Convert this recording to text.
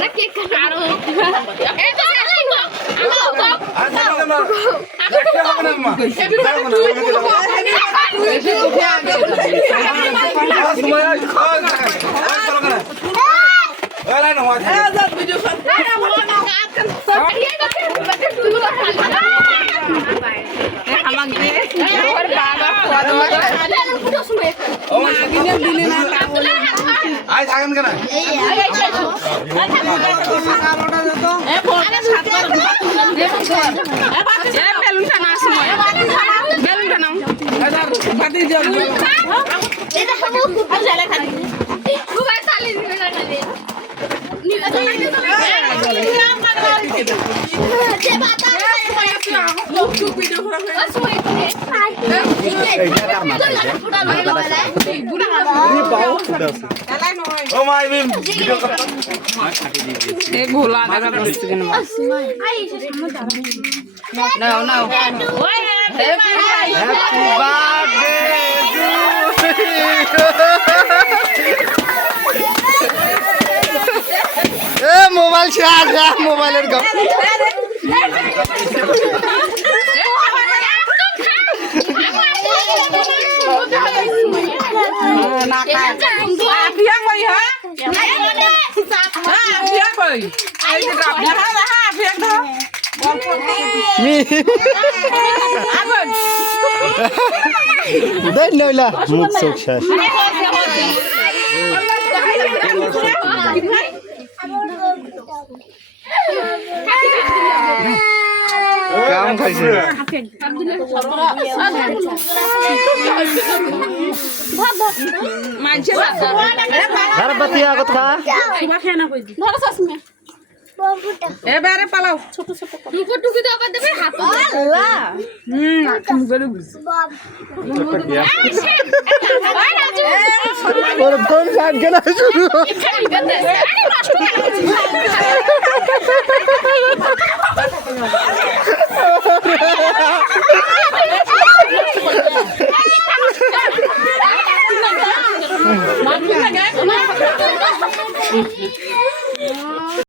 না কেক কাটো আয় থাকেন কেন ও মাই মিম ভিডিও কর এই গোলা দেখা যাচ্ছে কেন নাও নাও হ্যাপি বার্থডে এ মোবাইল শেয়ার মোবাইলের গপ না খায় পিয়া কই হ্যাঁ পিয়া কই এই যে পিয়া দাও মি দেন নইলা মুখ চোখ শেষ কাম খাইছে মানছে আর বাতিয়া কথা সুবা খেনা কই দি এবারে পালাও ছোট ছোট টুকু টুকু তো আবার দেবে হাত তুমি গেলে বুঝ ওর ফোন কাট কেন শুরু নষ্ট